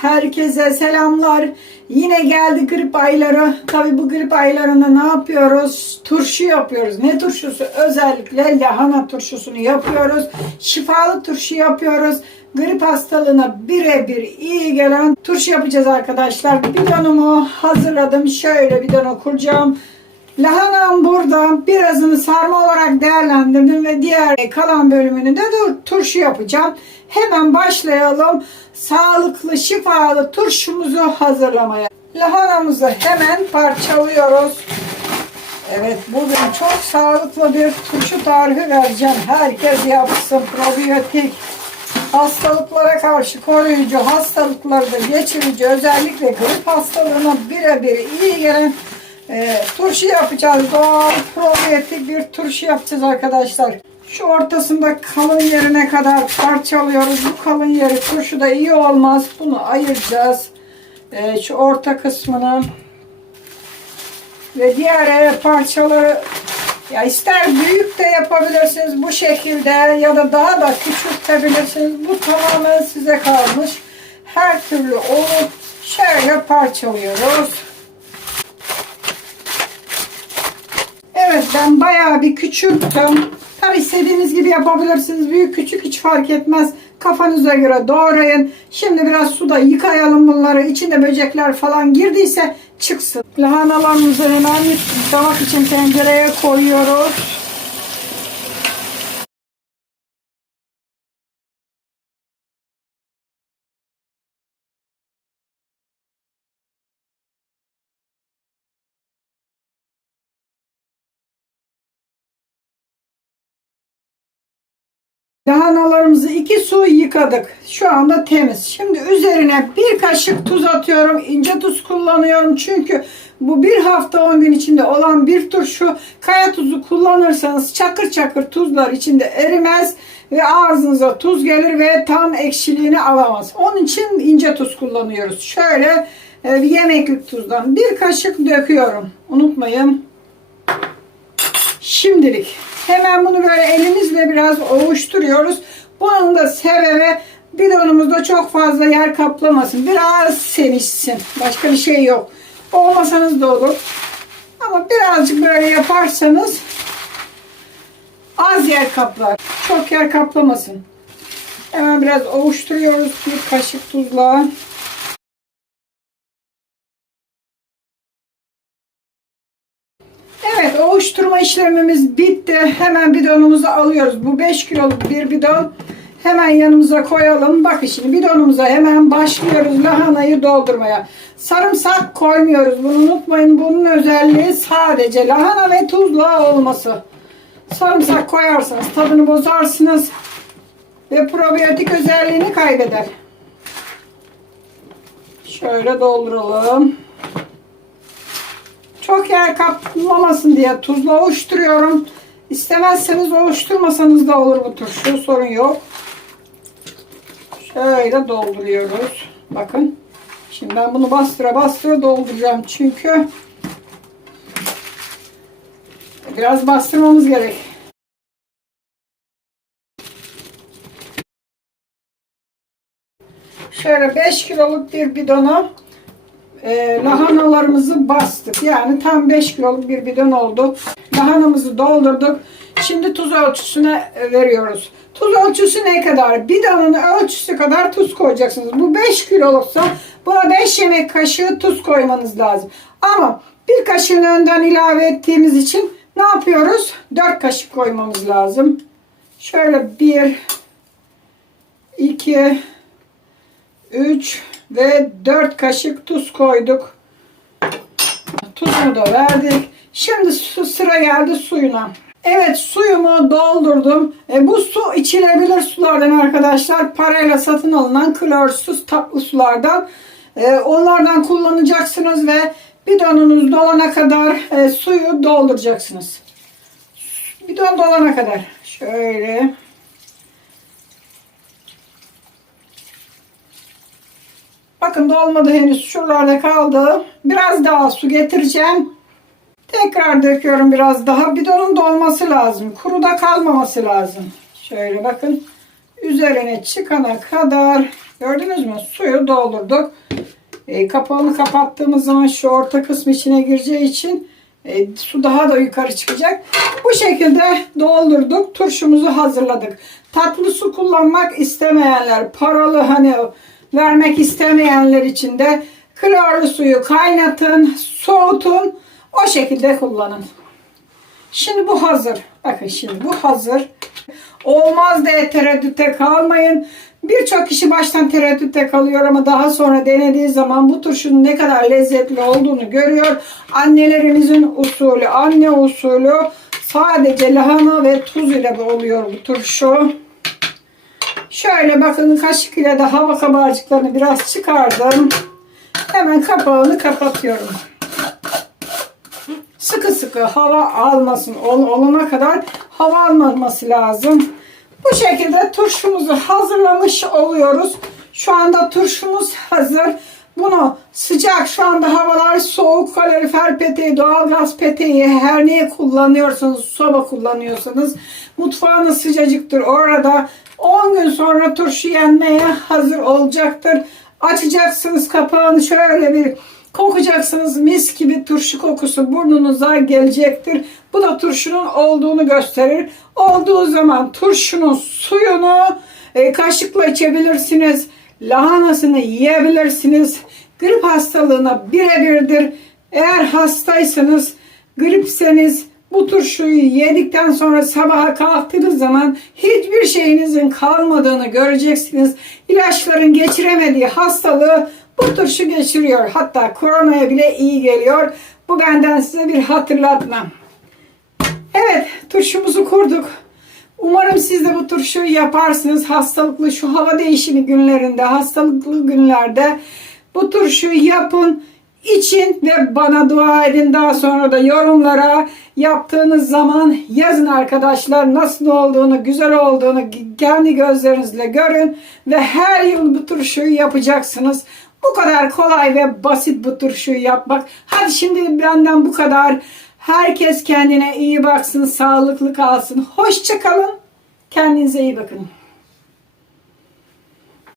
Herkese selamlar. Yine geldi grip ayları. Tabi bu grip aylarında ne yapıyoruz? Turşu yapıyoruz. Ne turşusu? Özellikle lahana turşusunu yapıyoruz. Şifalı turşu yapıyoruz. Grip hastalığına birebir iyi gelen turşu yapacağız arkadaşlar. Bidonumu hazırladım. Şöyle bidonu kuracağım. Lahanam burada. Birazını sarma olarak değerlendirdim ve diğer kalan bölümünü de turşu yapacağım. Hemen başlayalım. Sağlıklı, şifalı turşumuzu hazırlamaya. Lahanamızı hemen parçalıyoruz. Evet, bugün çok sağlıklı bir turşu tarifi vereceğim. Herkes yapsın. Probiyotik, hastalıklara karşı koruyucu, hastalıkları da geçirici, özellikle grip hastalığına birebir iyi gelen turşu yapacağız. Doğal, probiyotik bir turşu yapacağız arkadaşlar. Şu ortasında kalın yerine kadar parçalıyoruz. Bu kalın yeri turşuda iyi olmaz. Bunu ayıracağız. Şu orta kısmını ve diğer parçaları ya ister büyük de yapabilirsiniz bu şekilde ya da daha da küçültebilirsiniz. Bu tamamen size kalmış. Her türlü olup şöyle parçalıyoruz. Evet, ben bayağı bir küçülttüm. Tabi istediğiniz gibi yapabilirsiniz. Büyük küçük hiç fark etmez. Kafanıza göre doğrayın. Şimdi biraz suda yıkayalım bunları. İçinde böcekler falan girdiyse çıksın. Lahanalarımızı hemen yıkamak için tencereye koyuyoruz. Lahanalarımızı 2 su yıkadık. Şu anda temiz. Şimdi üzerine 1 kaşık tuz atıyorum. İnce tuz kullanıyorum. Çünkü bu 1 hafta 10 gün içinde olan bir turşu. Kaya tuzu kullanırsanız çakır çakır tuzlar içinde erimez. Ve ağzınıza tuz gelir ve tam ekşiliğini alamaz. Onun için ince tuz kullanıyoruz. Şöyle yemeklik tuzdan 1 kaşık döküyorum. Unutmayın. Şimdilik. Hemen bunu böyle elimizle biraz ovuşturuyoruz. Bunun da sebebi bidonumuzda çok fazla yer kaplamasın. Biraz senişsin. Başka bir şey yok. Olmasanız da olur. Ama birazcık böyle yaparsanız az yer kaplar. Çok yer kaplamasın. Hemen biraz ovuşturuyoruz 1 kaşık tuzla. Evet, ovuşturma işlemimiz bitti. Hemen bidonumuzu alıyoruz. Bu 5 kiloluk bir bidon. Hemen yanımıza koyalım. Bakın şimdi bidonumuza hemen başlıyoruz lahanayı doldurmaya. Sarımsak koymuyoruz. Bunu unutmayın. Bunun özelliği sadece lahana ve tuzla olması. Sarımsak koyarsanız tadını bozarsınız ve probiyotik özelliğini kaybeder. Şöyle dolduralım. Çok yer kaplamasın diye tuzla ovuşturuyorum. İstemezseniz ovuşturmasanız da olur bu turşu. Sorun yok. Şöyle dolduruyoruz. Bakın. Şimdi ben bunu bastıra bastıra dolduracağım. Çünkü biraz bastırmamız gerek. Şöyle 5 kiloluk bir bidona lahanalarımızı bastık. Yani tam 5 kiloluk bir bidon oldu. Lahanamızı doldurduk. Şimdi tuz ölçüsüne veriyoruz. Tuz ölçüsü ne kadar? Bidonun ölçüsü kadar tuz koyacaksınız. Bu 5 kiloluksa buna 5 yemek kaşığı tuz koymanız lazım. Ama 1 kaşığını önden ilave ettiğimiz için ne yapıyoruz? 4 kaşık koymamız lazım. Şöyle 1, 2, 3 ve 4 kaşık tuz koyduk. Tuzunu da verdik. Şimdi sıra geldi suyuna. Evet, suyumu doldurdum. Bu su içilebilir sulardan arkadaşlar. Parayla satın alınan klorsuz tatlı sulardan. Onlardan kullanacaksınız ve bidonunuz dolana kadar suyu dolduracaksınız. Bidon dolana kadar. Şöyle. Bakın dolmadı henüz. Şuralarda kaldı. Biraz daha su getireceğim. Tekrar döküyorum biraz daha. Bidonun dolması lazım. Kuruda kalmaması lazım. Şöyle bakın. Üzerine çıkana kadar Gördünüz mü? Suyu doldurduk. Kapağını kapattığımız zaman şu orta kısmı içine gireceği için su daha da yukarı çıkacak. Bu şekilde doldurduk. Turşumuzu hazırladık. Tatlı su kullanmak istemeyenler, paralı hani vermek istemeyenler için de klorlu suyu kaynatın, soğutun. O şekilde kullanın. Şimdi bu hazır. Bakın şimdi bu hazır. Olmaz diye tereddütte kalmayın. Birçok kişi baştan tereddütte kalıyor ama daha sonra denediği zaman bu turşunun ne kadar lezzetli olduğunu görüyor. Annelerimizin usulü, anne usulü sadece lahana ve tuz ile oluyor bu turşu. Şöyle bakın kaşık ile de hava kabarcıklarını biraz çıkardım. Hemen kapağını kapatıyorum. Sıkı sıkı hava almasın. Olana kadar hava almaması lazım. Bu şekilde turşumuzu hazırlamış oluyoruz. Şu anda turşumuz hazır. Bunu sıcak, şu anda havalar soğuk, kalorifer peteği, doğalgaz peteği, her neyi kullanıyorsanız, soba kullanıyorsanız mutfağınız sıcacıktır. Orada 10 gün sonra turşu yenmeye hazır olacaktır. Açacaksınız kapağını, şöyle bir kokacaksınız, mis gibi turşu kokusu burnunuza gelecektir. Bu da turşunun olduğunu gösterir. Olduğu zaman turşunun suyunu kaşıkla içebilirsiniz. Lahanasını yiyebilirsiniz. Grip hastalığına birebirdir. Eğer hastaysanız, gripseniz bu turşuyu yedikten sonra sabaha kalktığınız zaman hiçbir şeyinizin kalmadığını göreceksiniz. İlaçların geçiremediği hastalığı bu turşu geçiriyor. Hatta koronaya bile iyi geliyor. Bu benden size bir hatırlatma. Evet, turşumuzu kurduk. Umarım siz de bu turşuyu yaparsınız. Hastalıklı şu hava değişimi günlerinde, hastalıklı günlerde bu turşuyu yapın, için ve bana dua edin. Daha sonra da yorumlara yaptığınız zaman yazın arkadaşlar. Nasıl olduğunu, güzel olduğunu kendi gözlerinizle görün. Ve her yıl bu turşuyu yapacaksınız. Bu kadar kolay ve basit bu turşuyu yapmak. Hadi şimdi benden bu kadar. Herkes kendine iyi baksın, sağlıklı kalsın. Hoşça kalın. Kendinize iyi bakın.